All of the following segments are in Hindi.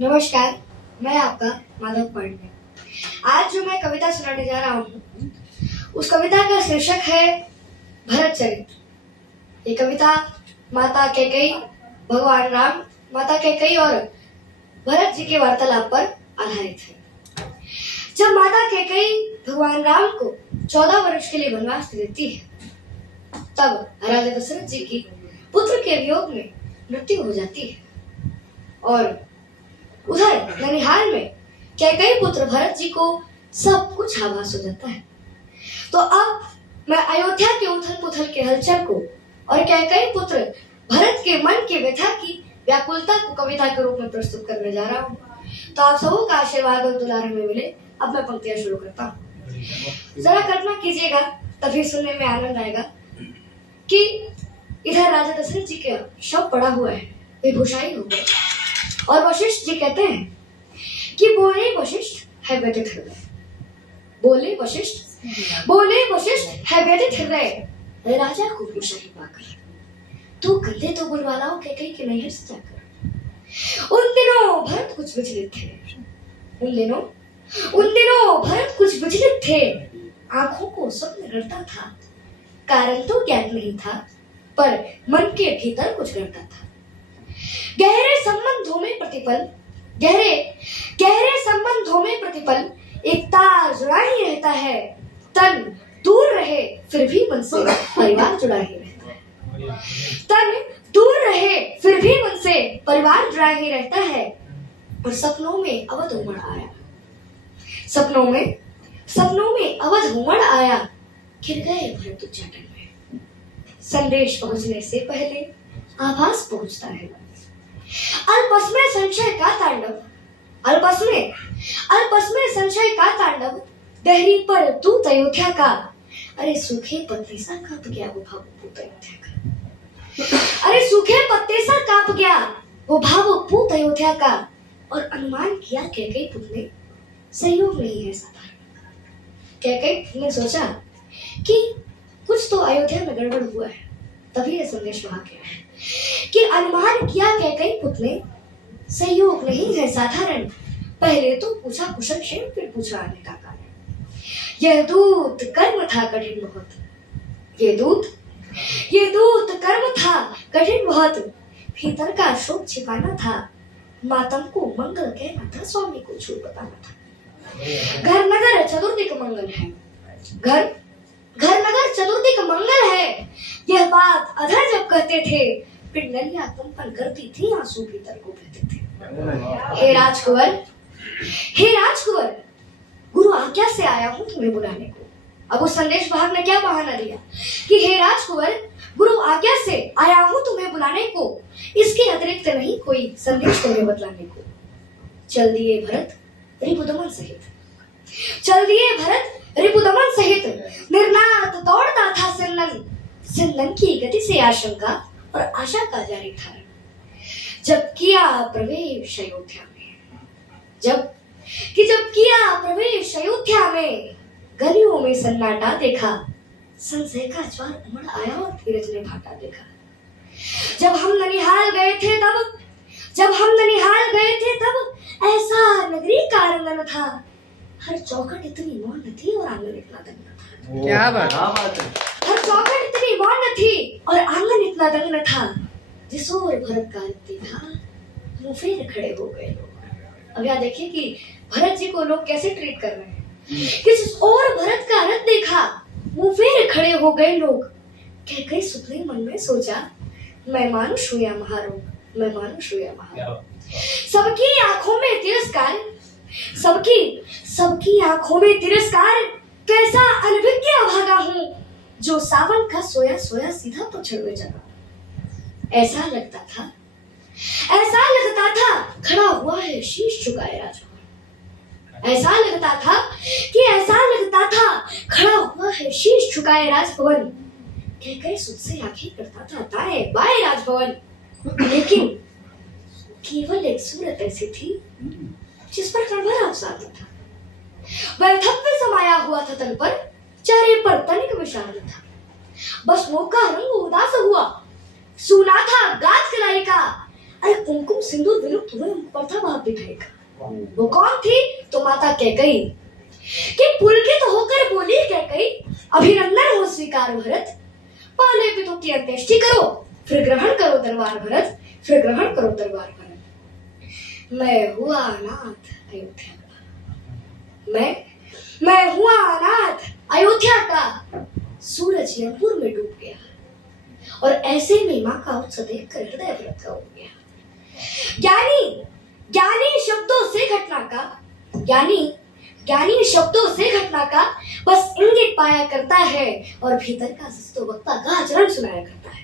नमस्कार, मैं आपका माधव पांडे। आज जो मैं कविता सुनाने जा रहा हूँ, उस कविता का शीर्षक है भरत चरित्र। ये कविता माता कैकेयी, भगवान राम, माता कैकेयी और भरत जी के वार्तालाप पर आधारित है। जब माता कैकेयी भगवान राम को 14 वर्ष के लिए वनवास देती है, तब राजा दशरथ जी की पुत्र के वियोग में मृत्यु हो जाती है और उधर ननिहाल में कैकेयी पुत्र भरत जी को सब कुछ आभास हो जाता है। तो अब मैं अयोध्या के उथल पुथल के हलचल को और कैकेयी पुत्र भरत के मन की व्यथा की व्याकुलता को कविता के रूप में प्रस्तुत करने जा रहा हूँ। तो आप सबों का आशीर्वाद और दुलार हमें मिले। अब मैं पंक्तियां शुरू करता हूँ। जरा कल्पना कीजिएगा, तभी सुनने में आनंद आएगा कि इधर राजा दशरथ जी का शव पड़ा हुआ है, बेहोशाई हो गए और वशिष्ठ जी कहते हैं कि बोले वशिष्ठ है व्यथित हृदय, बोले वशिष्ठ है व्यथित हृदय, राजा को होशाई पाकर तू कंधे तो बुलवालाओ कैकेयी के नैहर से जाकर। उन दिनों भरत कुछ विचलित थे, उन दिनों भरत कुछ विचलित थे, आंखों को स्वप्न रटता था, कारण तो ज्ञात नहीं था पर मन के भीतर कुछ करता था। गहरे संबंधों में प्रतिपल एक तार जुड़ा ही रहता है, तन दूर रहे फिर भी मन से परिवार जुड़ा ही रहता है। तन दूर रहे फिर भी मन से परिवार जुड़ा ही रहता है। और सपनों में अवध उमड़ आया, सपनों में अवध उमड़ आया, घिर गए भरत उच्चाटन में। संदेश पहुंचने से पहले आभास पहुंचता है। अल्पस में संशय का तांडव, दहरी पर तू अयोध्या का, अरे सूखे पत्ते सा कांप गया वो भावुक अयोध्या का, अरे सूखे पत्ते सा कांप गया वो भावुक अयोध्या का। और अनुमान किया कैकेयी पुत्र ने सहयोग नहीं है साधारण। कैकेयी ने सोचा कि कुछ तो अयोध्या में गड़बड़ हुआ है, तभी यह संदेश वहां गया है कि अनुमान किया कैकेयी पुत्र ने सहयोग नहीं है साधारण। पहले तो पूछा कुशल क्षेम, फिर पूछा आने का कारण। यह दूत कर्म था कठिन बहुत, ये दूत कर्म था कठिन बहुत, भीतर का शोक छिपाना था, मातम को मंगल कहना था, स्वामी को झूठ बताना था। घर नगर चतुर्दिक मंगल है, घर नगर चतुर्दिक मंगल है, यह बात अधर जब कहते थे, पिंडलियां कंपन करती थी, आंसू भीतर को बहते थे। हे राजकुंवर, गुरु आज्ञा से आया हूं तुम्हें बुलाने को। अब उस संदेश वाहक ने क्या बहाना दिया कि हे राजकुंवर, गुरु आज्ञा से आया हूं तुम्हें बुलाने को, इसके अतिरिक्त नहीं कोई संदेश तुम्हें बतलाने को। चल दिए भरत रिपुदमन सहित, निर्नाद दौड़ता था सिंदन की गति से आशंका और आशा का जारी था। जब किया प्रवेश अयोध्या में, गलियों में सन्नाटा देखा, संशय का ज्वार उमड़ आया और धीरज ने भाटा देखा। जब हम ननिहाल गए थे तब ऐसा नगरी का आंगन था, हर चौखट इतनी मौन थी और आंगन इतना दंग था। क्या बात है। हर चौखट इतनी मौन थी और आंगन इतना दंग था, जिस ओर भरत का रथ देखा मुंह फेर खड़े हो गए लोग। अब यहाँ देखिए कि भरत जी को लोग कैसे ट्रीट कर रहे हैं। जिस ओर भरत का रथ देखा मुंह फेर खड़े हो गए लोग। कैकेयी सुपने मन में सोचा, मैं मानुष हूं या महारोग, मैं मानुष हूं या महारोग। सबकी आंखों में तिरस्कार, कैसा अनभिज्ञ अभागा हूं, जो सावन का सोया सोया सीधा पछड़ में जगा। ऐसा लगता था खड़ा हुआ है शीश झुकाए राजभवन। ऐसा लगता था खड़ा हुआ है शीश झुकाए राजभवन। कैकेयी सुध से आंखें करता था दाएं बाएं राजभवन, लेकिन केवल एक सूरत ऐसी थी जिस पर कड़वा अवसाद था। वैधव्य समाया हुआ था तन पर, चेहरे पर तनिक विषाद था। बस मुंह का रंग उदास हुआ, सुना था गाज कलाई का, अरे कुमकुम सिंदूर विलुप्त हुए पर था वहां विधायिका। वो कौन थी? तो माता कैकई। कि पुलकित होकर बोली कैकई, अभिनंदन हो स्वीकार भरत, पहले पितु की अंत्येष्टि करो, फिर ग्रहण करो दरबार भरत, फिर ग्रहण करो दरबार भरत। मैं हुआ अनाथ अयोध्या का, मैं हुआ अनाथ अयोध्या का, सूरज यमपुर में डूब गया और ऐसे में माँ का उत्सव देखकर हृदय व्रत का हो गया। ज्ञानी शब्दों से घटना का, ज्ञानी शब्दों से घटना का बस इंगित पाया करता है और भीतर का सच तो वक्ता का आचरण सुनाया करता है।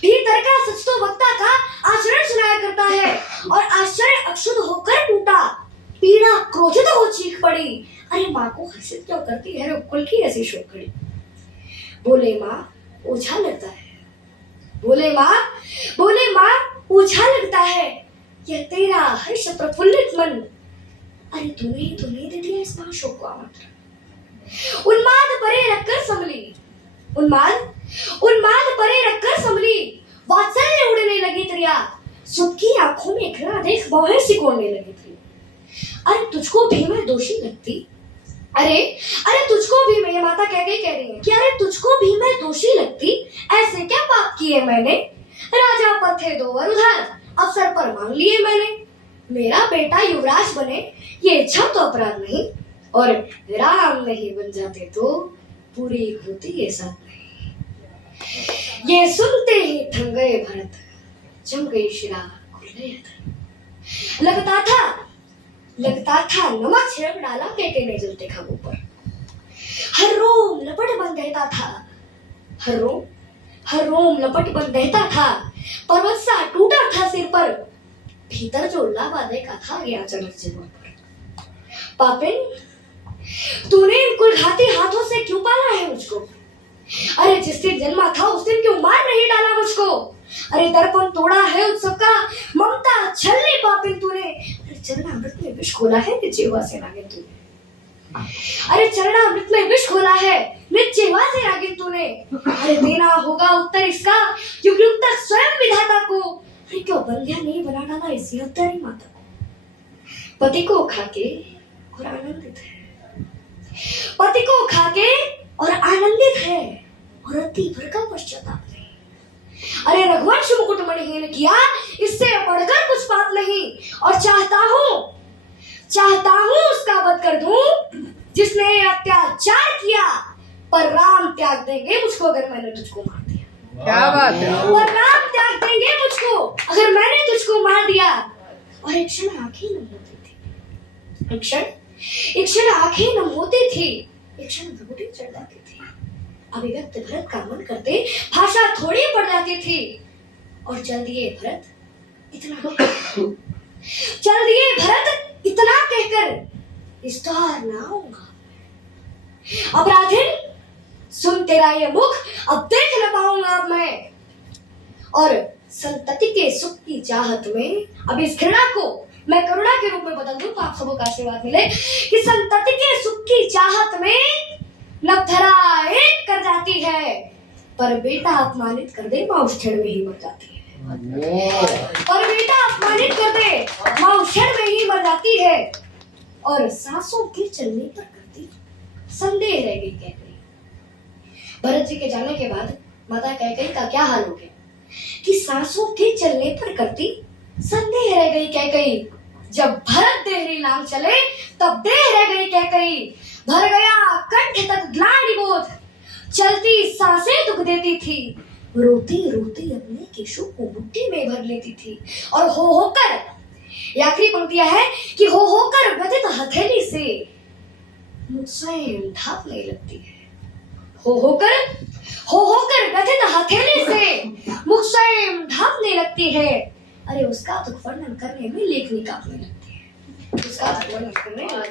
भीतर का सच तो वक्ता का आचरण सुनाया करता है और आश्चर्य अक्षुध होकर टूटा, पीड़ा क्रोधित हो चीख पड़ी, अरे माँ को हर्षित क्यों करती है कुल की ऐसी शोक खड़ी। बोले माँ ओझा लगता है, बोले माँ ओझा लगता है, यह तेरा हर्ष प्रफुल्लित मन, अरे तूने ही तो नहीं दे दिया इस महाशोक को आमंत्रण। उन्माद परे रखकर संभली, उन्माद परे रखकर संभली, वात्सल्य उड़ने लगी त्रिया, सुख की आंखों में घृणा देख बाहें सिकोड़ने लगी थी। अरे तुझको भी मैं दोषी लगती, अरे तुझको भी मैं, माता कह रही है कि अरे तुझको भी मैं दोषी लगती, ऐसे क्या पाप किए मैंने, राजा पद थे दो और उधार, अवसर पर मांग लिए मैंने, मेरा बेटा युवराज बने ये इच्छा तो अपराध नहीं, और राम नहीं बन जाते तो पूरी होती ये साथ नहीं। ये सुनते ही थम गए भरत, जम गई शिरा खुल गया। लगता था नमक छिड़क डाला केके ने जलते खाबों पर। हर रोम लपट बन रहता था, हर रोम लपट बन रहता था, पर्वत सा टूटा था सिर पर, भीतर जो लावा का था ये अचानक जीवन पर। पापिन तूने इन कुलघाती हाथों से क्यों पाला है मुझको, अरे जिस दिन जन्मा था उस दिन क्यों मार नहीं डाला मुझको, अरे दर्पण तोड़ा है उत्सव का, ममता छलनी पापिन तूने, चरणामृत में विष घोला है निश्चयवा से नागिन तूने, अरे चरणामृत में विष घोला है निश्चयवा से नागिन तूने, अरे देना होगा उत्तर इसका युग युग तक स्वयं विधाता को, अरे क्यों बंध्या नहीं बना डाला इसी हत्यारी माता को। पति को खाके और आनंदित है, पति को खाके और आनंदित है और अति भर का पश्चाताप नहीं। अरे रघुवंश मुकुटमणिहीन किया, इससे बढ़कर कुछ बात नहीं, और चाहता हूं उसका वध कर दूं जिसने अत्याचार किया, पर राम त्याग देंगे मुझको अगर मैंने तुझको मार दिया। क्या बात है। पर राम त्याग देंगे मुझको अगर मैंने तुझको मार दिया। और एक क्षण आंखें नम होती थी, एक क्षण आंखें नम होती थी, एक क्षण भ्रुकुटी चढ़ जाती थी, अभिव्यक्त भरत का मन करते भाषा थोड़ी पड़ जाती थी, और चल दिए भरत इतना कहकर विस्तार ना होगा। अपराधिन सुन तेरा ये मुख अब देख न पाऊंगा अब मैं, और संतति के सुख की चाहत में अब इस घृणा को मैं करुणा के रूप में बदल दूं तो आप सबको आशीर्वाद मिले कि संतति के सुख की चाहत में नवधरा एक कर जाती है, पर बेटा अपमानित कर दे माँ उस क्षण में ही मर जाती है। और बेटा अपमानित कर दे माँ उस क्षण में ही मर जाती है। और सांसों के चलने पर करती संदेह रह गई कैकई। भरत जी के जाने के बाद माता कैकई का क्या हाल हो गया कि सांसों के चलने पर करती संदेह रह गई कैकई। जब भरत देहरी नाम चले तब देह रह गई कैकई। भर गया कंठ तक ग्लानि बोध, चलती सांसें दुख देती थी, रोती रोती अपने केशों को मुट्ठी में भर लेती थी, और हो होकर ये आखिरी पंक्तियां है कि हो होकर व्यथित हथेली से मुझ स्वयं ढांपने लगती है। हो होकर व्यथित हथेली से मुझ स्वयं ढांपने लगती है। अरे उसका दुख वर्णन करने में लेखनी कांपने लगती है, उसका दुख वर्णन करने में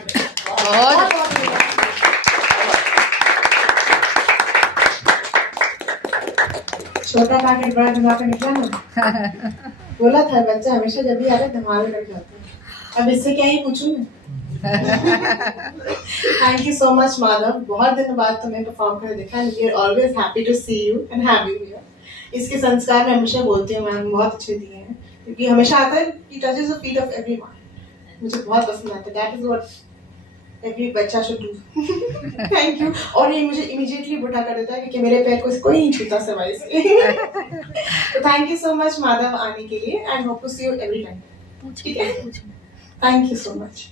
छोटा पैकेट बड़ा दिमाग में निकला ना। बोला था बच्चा हमेशा जब भी आता धमाल कर जाता है। अब इससे क्या ही पूछूं मैं। Thank you so much Madhav, बहुत दिनों बाद तुम्हें परफॉर्म कर देखा and we are always happy to see you and have you here. इसके संस्कार मैं हमेशा बोलती हूँ मैम बहुत अच्छे दिए हैं, क्योंकि हमेशा आता है he touches the feet of everyone. मुझे बहुत पसंद आता है. That is what every बच्चा should do. Thank you. और ये मुझे immediately बुढ़ा कर देता है क्योंकि मेरे पैर को कोई नहीं छूता सिवाय इसके. तो thank you so much Madhav आने के लिए and hope to see you every time. ठीक है? Thank you so much.